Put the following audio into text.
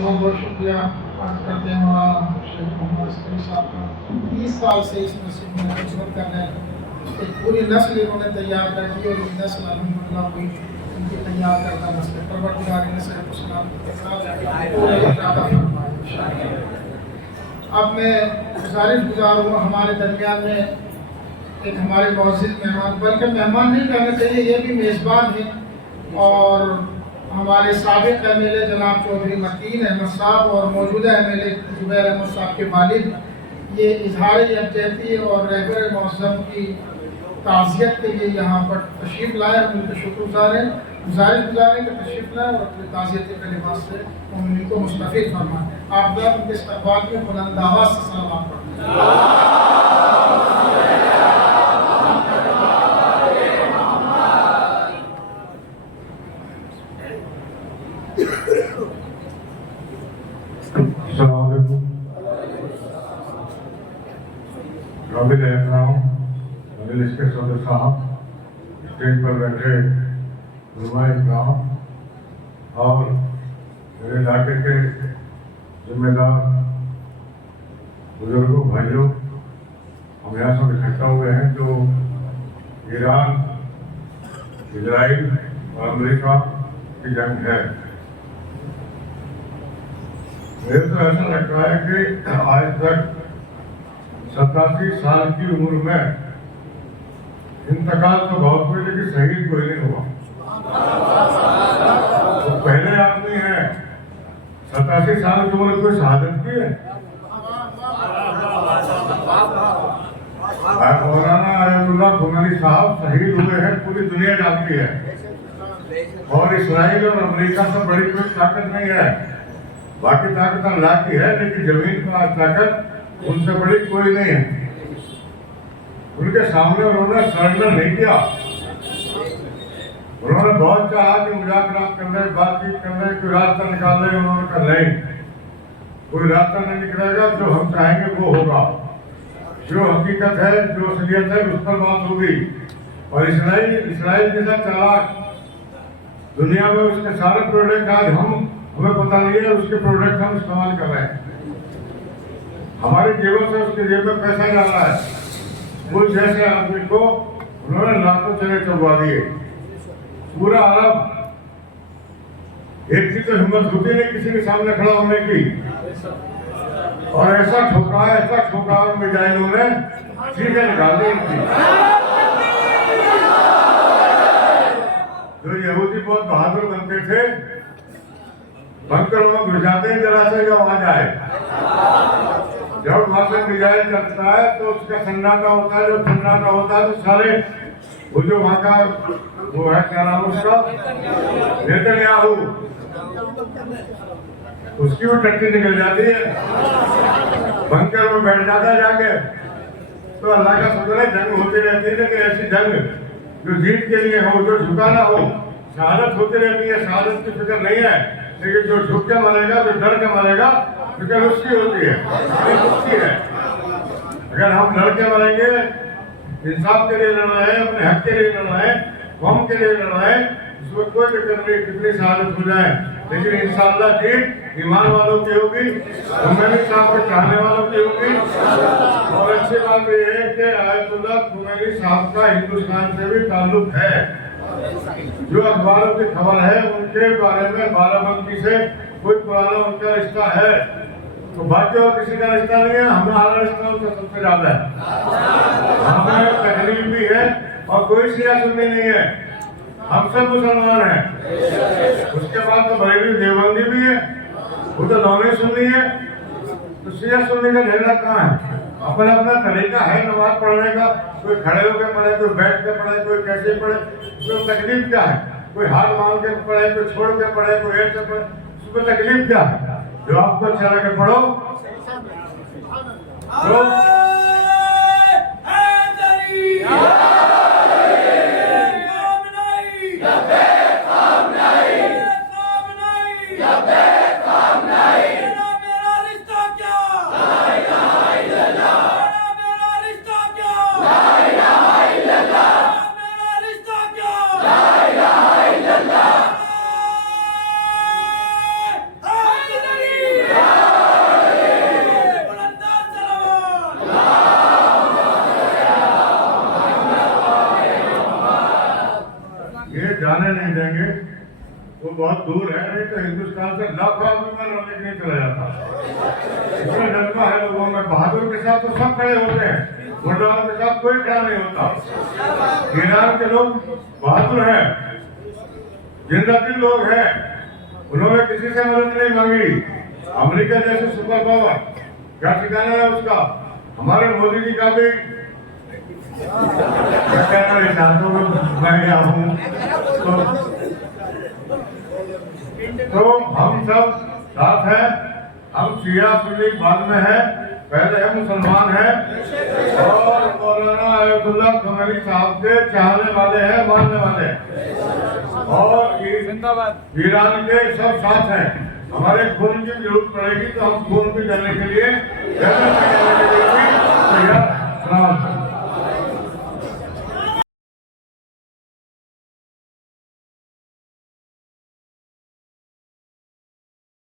बहुत बहुत शुक्रिया अर्ज करते हैं मौलाना शेख मोहम्मद अस्करी साहब का। 30 साल से इस मस्जिद में खिदमत कर रहे हैं। एक पूरी नस्ल इन्होंने तैयार कर दी और ये नस्ल अल्हम्दुलिल्लाह हुई इनकी तैयार करता नस्ल परवरदिगार अब मैं गुजारिश गुजार हूँ हमारे दरमियान में एक हमारे मौजूद मेहमान, बल्कि मेहमान नहीं कहना चाहिए, ये भी मेज़बान हैं और हमारे साबिक़ एमएलए जनाब चौधरी मतीन अहमद साहब और मौजूदा एमएलए जुबैर अहमद साहब के वालिद ये इजहार यकजहती और रहबर मौसम की ताज़ियत के लिए यहाँ पर तशरीफ़ लाए। उनके शुक्रगुज़ार हैं, गुजारिश गुजारें कि तशरीफ़ लाए और अपने ताज़ियत के कलिमात से उनको मुस्तफ़ीद फरमाएं। आप लोग उनके इस्तक़बाल में बुलंद आवाज़ से सलाम पढ़ें। काबिल एहतराम मजलिस के सदर साहब, स्टेज पर बैठे उलमाए इकराम और मेरे इलाके के जिम्मेदार बुजुर्गों भाइयों, हम यहाँ सब इकट्ठा हुए हैं जो ईरान, इजराइल और अमेरिका की जंग है। मुझे तो ऐसा लगता है कि आज तक 87 साल की उम्र में इंतकाल तो बहुत हुए लेकिन शहीद कोई नहीं हुआ। तो पहले आदमी है 87 साल की उम्र कोई शहादत की है। मौलाना अयतुल्लाह खुमैनी साहब शहीद हुए हैं, पूरी दुनिया जानती है। और इसराइल और अमेरिका से बड़ी कोई ताकत नहीं है, बाकी ताकत अल्लाह की है, लेकिन जमीन पर ताकत उनसे बड़ी कोई नहीं है। उनके सामने उन्होंने सरेंडर नहीं किया। उन्होंने बहुत चाहा कि मुज़ाकरात करने, बातचीत करने, कोई रास्ता निकालने, उन्होंने कहा नहीं, कोई रास्ता नहीं निकलेगा, जो हम चाहेंगे वो होगा। जो हकीकत है, जो असलियत है, उस पर बात होगी। और इसराइल जैसा चालाक दुनिया में उसके सारे प्रोडक्ट आज हमें पता नहीं है, उसके प्रोडक्ट हम इस्तेमाल कर रहे हैं। हमारी जेबों से उसके जेब में पैसा जा रहा है। उस जैसे आदमी को उन्होंने लाखों चने चबवा दिए। पूरा अरब, एक की तो हिम्मत होती नहीं किसी के सामने खड़ा होने की, और ऐसा ठोका मिजाइलों ने चीजें निकाल दी इनकी। जो यहूदी बहुत बहादुर बनते थे, बंकरों में घुस जाते हैं जरा से जब आ जाए। जब वहां से मिजाइल चलता है तो उसका सन्नाटा होता है, जब सन्नाटा होता है तो सारे वो जो वहां का वो है, क्या नाम उसका, नेतन्याहू, उसकी वो टट्टी निकल जाती है, बंकर में बैठ जाता है जाके। तो अल्लाह का शुक्र है जंग होती रहती है, लेकिन ऐसी जंग जो जीत के लिए हो, जो झुकाना हो, शहादत होती रहती है। शहादत की फिक्र नहीं है, लेकिन जो झुक के मरेगा, जो डर के मरेगा, फिक्र उसकी होती है, उसकी है। अगर हम लड़ के मरेंगे, इंसाफ के लिए लड़ना है, अपने हक के लिए लड़ना है, कौम के लिए लड़ना है, उसमें कोई फिक्र नहीं कितनी शहादत हो जाए, लेकिन इंशाअल्लाह जीत ईमान वालों की होगी, खुमैनी साहब के चाहने वालों की होगी। और अच्छी बात यह है कि आयतुल्लाह खुमैनी साहब का हिंदुस्तान से भी ताल्लुक है। जो अखबारों की खबर है उनके बारे में बाराबंकी से कोई पुराना उनका रिश्ता है, तो बाकी और किसी का रिश्ता नहीं है। हमारा रिश्ता उनका सबसे ज्यादा है। हमें तकलीफ भी है और कोई सिया सुननी नहीं है, हम सब मुसलमान हैं। उसके बाद तो बरेली देवबंदी भी है, वो तो दोनों सुननी है, तो सिया सुनने का ढेला कहाँ है? अपना अपना तरीका है नमाज पढ़ने का, कोई खड़े होकर पढ़े, कोई बैठ के पढ़े, कोई कैसे पढ़े, उसमें तकलीफ क्या है? कोई हाथ मांग के पढ़े, कोई छोड़ के पढ़े, कोई ऐसे पढ़े, उसमें तकलीफ क्या है? जो आपको अच्छा लगे पढ़ो। नहीं देंगे वो बहुत दूर है, नहीं तो हिंदुस्तान से लाखों आदमी में लड़ने के लिए चला जाता। इसमें जज्बा है लोगों में। बहादुर के साथ तो सब खड़े होते हैं, गुंडाओं के साथ कोई खड़ा नहीं होता। ईरान के लोग बहादुर हैं, जिंदा दिल लोग हैं, उन्होंने किसी से मदद नहीं मांगी। अमेरिका जैसे सुपर पावर क्या ठिकाना है उसका। हमारे मोदी जी का भी मैं कहना नहीं चाहता हूँ, मैं गया हूँ तो हम सब साथ हैं। हम शिया सुन्नी बाद में है, पहले हम मुसलमान हैं और मौलाना अयतुल्लाह खमेनी साहब के चाहने वाले हैं, मानने वाले हैं और ईरान के सब साथ हैं। हमारे खून की जरूरत पड़ेगी तो हम खून भी करने के लिए तैयार।